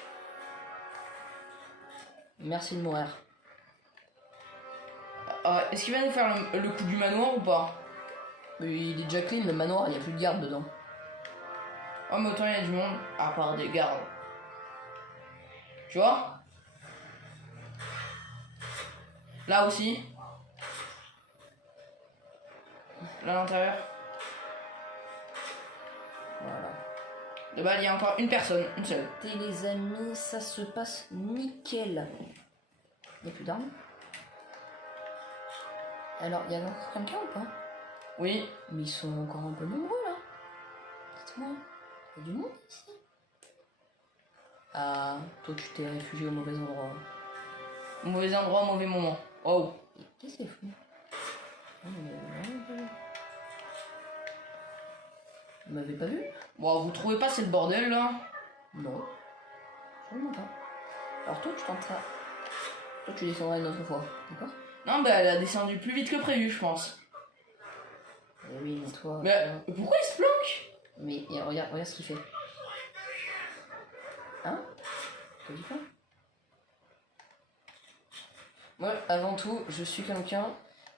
Merci de mourir. Est-ce qu'il va nous faire le coup du manoir ou pas? Mais il est déjà clean, le manoir, il n'y a plus de garde dedans. Oh, mais autant il y a du monde, à part des gardes. Tu vois? Là aussi. Là à l'intérieur. Voilà. Bah, il y a encore une personne, une seule. Et les amis, ça se passe nickel. Il n'y a plus d'armes. Alors, il y a encore quelqu'un ou pas? Oui. Mais ils sont encore un peu nombreux là. Dites-moi, il y a du monde ici? Ah, toi tu t'es réfugié au mauvais endroit. Mauvais endroit, mauvais moment. Oh. Et qu'est-ce qu'il fout? Vous m'avez pas vu? Bon, vous trouvez pas c'est le bordel là? Non. Vraiment pas. Alors toi tu tenteras. Toi tu descendras une autre fois, d'accord? Non, bah elle a descendu plus vite que prévu, je pense. Eh oui, mais toi. Mais toi- pourquoi il se planque? Mais regarde ce qu'il fait. Hein? T'as dit quoi? Moi, avant tout, je suis quelqu'un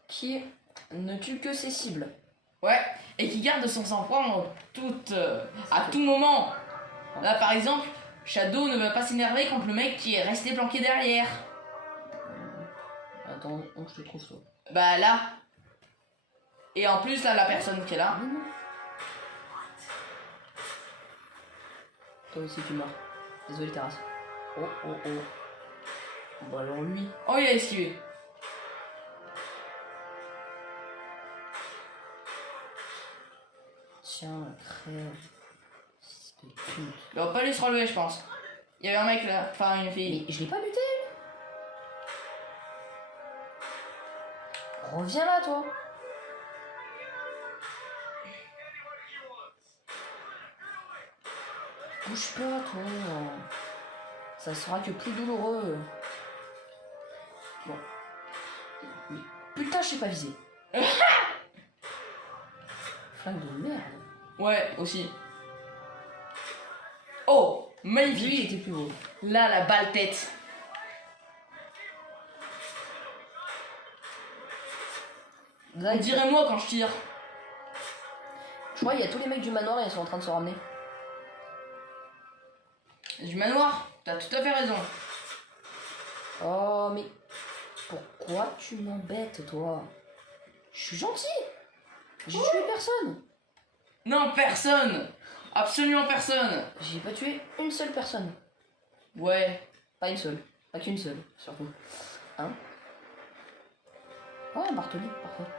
qui ne tue que ses cibles. Ouais, et qui garde son sang-froid à tout moment. Là, par exemple, Shadow ne va pas s'énerver contre le mec qui est resté planqué derrière. Attends, où je te trouve toi? Bah là. Et en plus, là, la personne qui est là. Mais non. Toi aussi tu meurs. Désolé Terrasse. Oh oh oh. Bon alors lui. Oh, il a esquivé. Tiens, crève. Fils de pute. Il va pas lui se relever, je pense. Il y avait un mec là, enfin une fille. Mais je l'ai pas buté. Reviens là toi. Bouge pas toi. Ça sera que plus douloureux. Bon. Mais putain, je sais pas viser. Flingue de merde. Ouais, aussi. Oh, Lui, magnifique. il était plus beau. Là, la balle tête. Là, il- Dirais-moi quand je tire. Je crois qu'il y a tous les mecs du manoir et ils sont en train de se ramener. Du manoir, t'as tout à fait raison. Oh, mais pourquoi tu m'embêtes, toi? Je suis gentil. J'ai tué personne. Non, personne. Absolument personne. J'ai pas tué une seule personne. Ouais. Pas une seule. Pas qu'une seule, surtout. Hein? Oh, un martelet, parfait.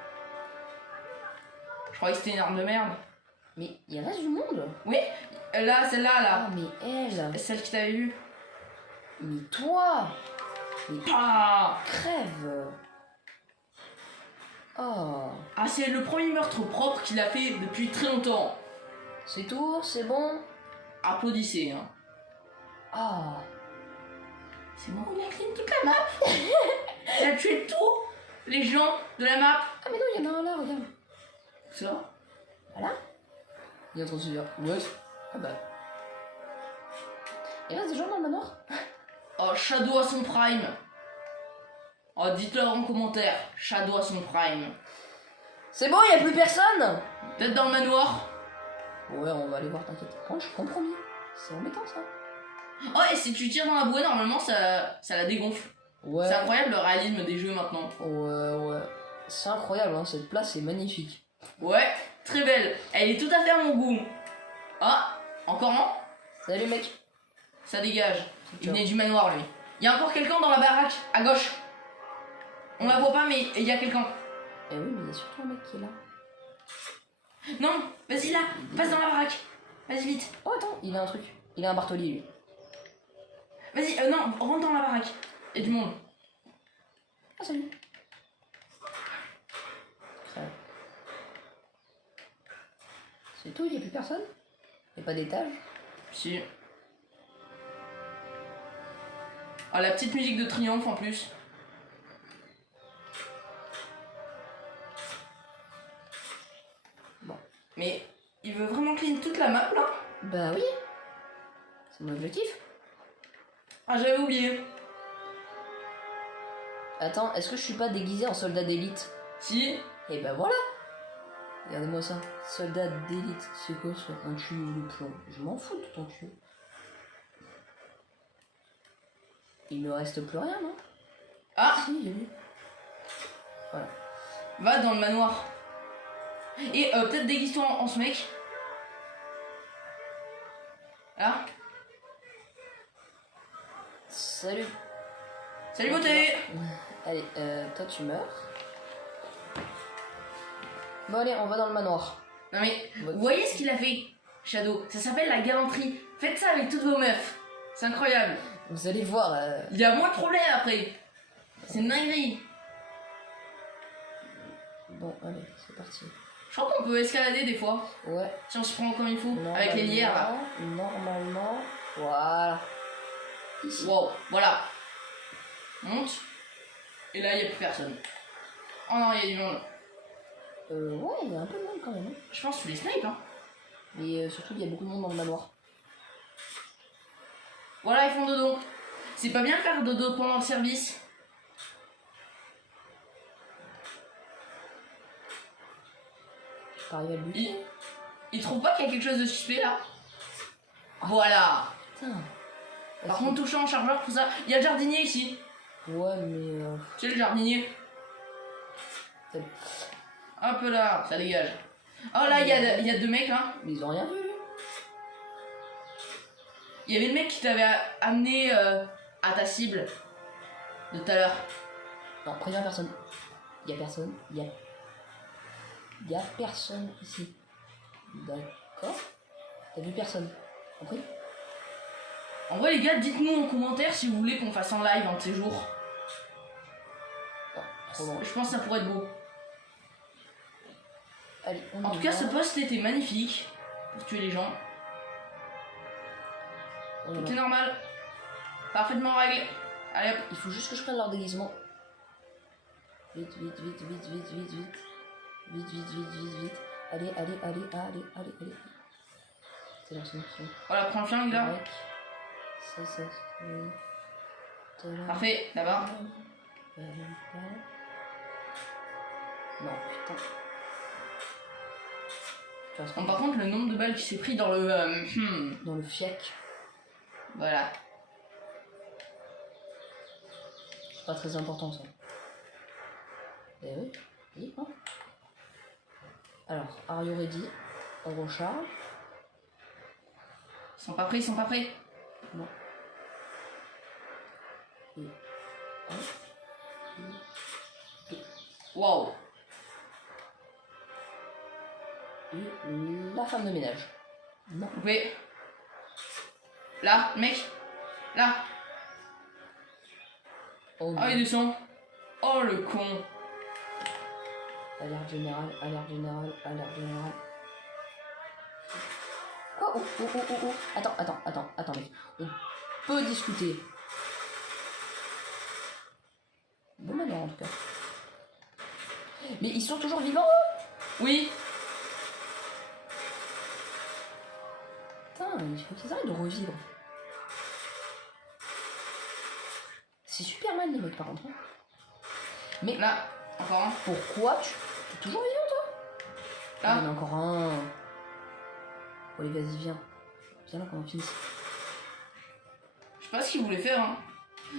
Je croyais que c'était une arme de merde. Mais il reste du monde. Oui, là, celle-là, Ah, là. mais elle. Celle qui t'avait vue. Mais toi. Mais Ah, crève. Oh. ah c'est le premier meurtre propre qu'il a fait depuis très longtemps. C'est tout, c'est bon. Applaudissez, hein. Oh. C'est bon, il a clean toute la map. Il a tué tous les gens de la map. Ah, mais non, il y en a un là, regarde. Ça. Voilà. Il est en train de se dire, ouais. Ah bah. Il reste des gens dans le manoir? Oh, Shadow à son prime. Oh, dites-leur en commentaire. Shadow à son prime. C'est bon, il y a plus personne. Peut-être dans le manoir. Ouais, on va aller voir, t'inquiète. Je compromis. C'est embêtant ça. Oh, et si tu tires dans la bouée, normalement, ça la dégonfle. Ouais. C'est incroyable le réalisme des jeux maintenant. Ouais. C'est incroyable, hein. Cette place est magnifique. Ouais, très belle. Elle est tout à fait à mon goût. Ah, encore un. Salut mec. Ça dégage. Il Ciao. venait du manoir, lui. Il y a encore quelqu'un dans la baraque, à gauche. On la voit pas, mais il y a quelqu'un. Eh oui, mais il y a surtout un mec qui est là. Non, vas-y là, passe dans la baraque. Vas-y vite. Oh, attends, il a un truc. Il a un Bartoli, lui. Vas-y, non, rentre dans la baraque. Il y a du monde. Ah, salut. Crève. C'est tout, il n'y a plus personne? Il n'y a pas d'étage? Si. Ah, la petite musique de triomphe en plus. Bon. Mais il veut vraiment clean toute la map là? Bah oui. C'est mon objectif. Ah, j'avais oublié. Attends, est-ce que je suis pas déguisé en soldat d'élite? Si. Et ben voilà. Regardez-moi ça. Soldat d'élite. C'est quoi ça? Un tuyau de plomb. Je m'en fous de ton tuyau. Il ne reste plus rien, non? Ah, Si, il y a lui. Voilà. va dans le manoir. Et peut-être déguise-toi en ce mec. Là. Salut. Salut beauté. Allez, toi tu meurs. Bon allez, on va dans le manoir. Non mais, Votre- vous voyez ce qu'il a fait, Shadow? Ça s'appelle la galanterie. Faites ça avec toutes vos meufs. C'est incroyable. Vous allez voir. Il y a moins de problèmes après. C'est une dinguerie. Bon, allez, c'est parti. Je crois qu'on peut escalader des fois. Ouais. Si on se prend comme il faut. Avec les lières là. Normalement. Voilà. Ici. Wow, voilà. Monte. Et là, il n'y a plus personne. Oh non, il y a du monde. Ouais, il y a un peu de monde quand même. Hein. Je pense que tu les snipes, hein. Mais surtout, il y a beaucoup de monde dans le manoir. Voilà, ils font dodo. C'est pas bien de faire dodo pendant le service. Pas arrivé à le buter. Ils trouvent pas qu'il y a quelque chose de suspect là? Voilà. Putain. Par contre, touchant, chargeur, tout ça. Il y a le jardinier ici. Ouais, mais. Tu sais, le jardinier. Salut. Hop là, ça dégage. Oh là, il y a deux mecs là. Mais ils ont rien vu, lui. Il y avait le mec qui t'avait amené à ta cible de tout à l'heure. Non, préviens personne. Il y a personne. Il y a personne ici. D'accord. T'as vu personne. Compris? En vrai, les gars, dites-nous en commentaire si vous voulez qu'on fasse un live un de ces jours. Non, trop loin. Je pense que ça pourrait être beau. Allez, on En y tout cas, va. ce poste était magnifique pour tuer les gens. On y Tout va. est normal. Parfaitement réglé. Allez hop. Il faut juste que je prenne leur déguisement. Vite, vite, vite, vite, vite, vite, vite. Vite, vite, vite, vite, vite. Allez, allez, allez, allez, allez, allez. C'est là, c'est là, c'est là. Voilà, prends le flingue là. Mec. Ça. Parfait, là-bas. Non, putain. Tu vois, Bon, par contre, le nombre de balles qui s'est pris dans le... dans le fiac, Voilà. c'est pas très important ça. Eh oui, oui, hein. Alors, are you ready? On recharge. Ils sont pas prêts, ils sont pas prêts. Non. Et... Wow. Et la femme de ménage. Non. Coupé. Là, mec. Là. Oh non. Ah, il descend. Oh, le con. Alerte générale, alerte générale, alerte générale. Quoi? Oh. Attends, mec. On peut discuter. Bon manière en tout cas. Mais ils sont toujours vivants eux? Oui. Putain, il faut qu'ils arrêtent de revivre. C'est Superman les mecs par contre. Hein. Mais Là, encore un. pourquoi tu... T'es toujours vivant toi? Là. Il y en a encore un. Oh, allez, vas-y, viens. Viens là qu'on en finisse. Je sais pas ce qu'il voulait faire, hein.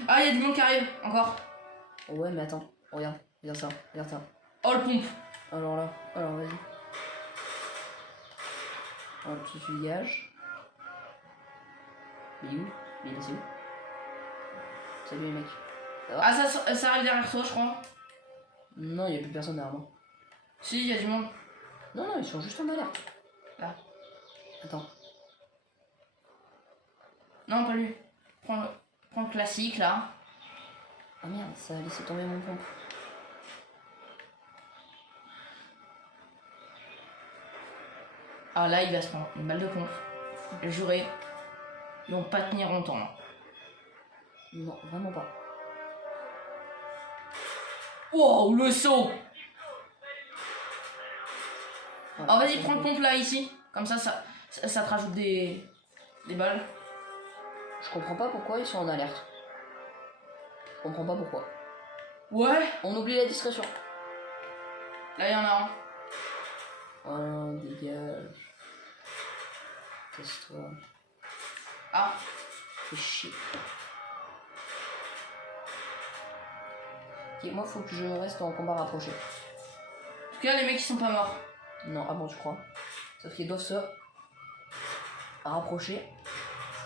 Ah, il y a du monde qui arrive. Encore. Oh, ouais, mais attends. Regarde, regarde ça, regarde ça. Oh, le pompe. Alors là, alors vas-y. Alors tu dégages. Il est où? Il est passé où? Salut les mecs. Ça va? Ah, ça arrive derrière toi, je crois. Non, il n'y a plus personne derrière moi. Si, il y a du monde. Non, ils sont juste en alerte. Là. Attends. Non, pas lui. Prends le classique, là. Ah merde, ça a laissé tomber mon pompe. Ah, là, il va se prendre une balle de pompe. Je jurais. Ils vont pas tenir longtemps, là. Non, vraiment pas. Wow, le saut. Voilà. Alors, vas-y, prends le pompe, là, ici. Comme ça te rajoute des balles. Je comprends pas pourquoi ils sont en alerte. Je comprends pas pourquoi. Ouais. On oublie la discrétion. Là, il y en a un. Oh, dégage. Casse-toi. Ah. Fais chier. Ok, moi faut que je reste en combat rapproché. En tout cas, les mecs, ils sont pas morts. Non, ah bon, tu crois. Sauf qu'ils doivent se rapprocher.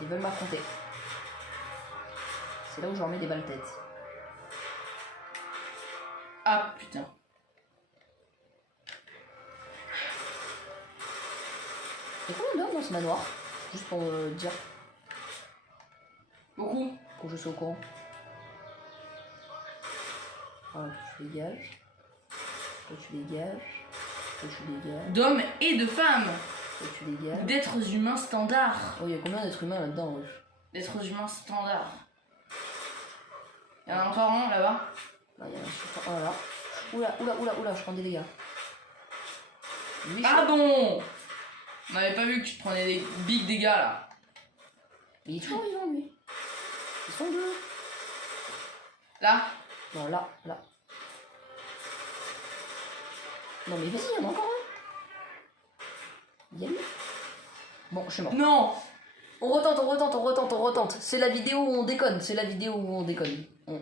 Ils veulent m'affronter. C'est là où je leur mets des balles tête. Ah putain. Il y a combien d'hommes dans ce manoir? Juste pour dire, Beaucoup. pour que je sois au courant. Voilà, tu dégages. Toi tu dégages. Toi tu dégages. D'hommes et de femmes. Toi tu dégages. D'êtres humains standards. Oh, il y a combien d'êtres humains là-dedans, wesh? D'êtres humains standards. Il y en a encore un là-bas. Là, il y a un super. Oh là. Oula, je prends des dégâts. Lui, Ah bon. On n'avait pas vu que tu te prenais des big dégâts là. il est toujours vivant, lui. Ils sont deux. Là. Non, là. Non, mais vas-y, il y en a encore un. Il y a lui. Bon, je suis mort. Non. On retente. C'est la vidéo où on déconne.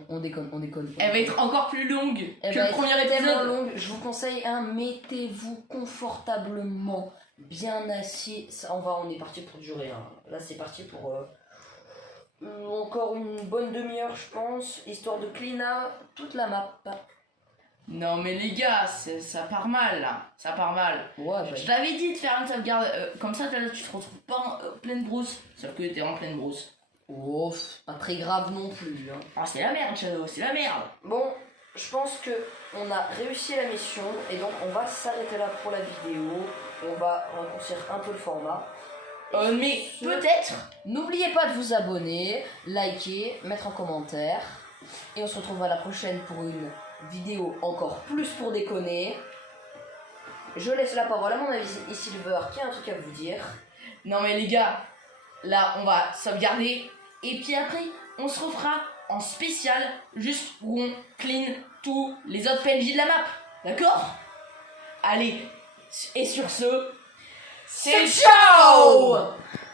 On déconne. Elle va être encore plus longue Elle que va le être premier tellement épisode. longue. Je vous conseille, mettez-vous confortablement, bien assis. Ça, on est parti pour durer. Là, c'est parti pour encore une bonne demi-heure, je pense, histoire de clean up toute la map. Non mais les gars, ça part mal là. Ça part mal. Ouais, bah, Je t'avais dit de faire une sauvegarde comme ça, là, tu te retrouves pas en pleine brousse. Sauf que t'es en pleine brousse. oh, pas très grave non plus. Ah c'est la merde, Shadow, c'est la merde. Bon, je pense que on a réussi la mission et donc on va s'arrêter là pour la vidéo. On va raccourcir un peu le format. Mais peut-être. N'oubliez pas de vous abonner, liker, mettre un commentaire. Et on se retrouve à la prochaine pour une vidéo encore plus pour déconner. Je laisse la parole à mon ami Silver qui a un truc à vous dire. Non mais les gars, là on va sauvegarder. Et puis après, on se refera en spécial, juste où on clean tous les autres PNJ de la map. D'accord? Allez, et sur ce, c'est ciao!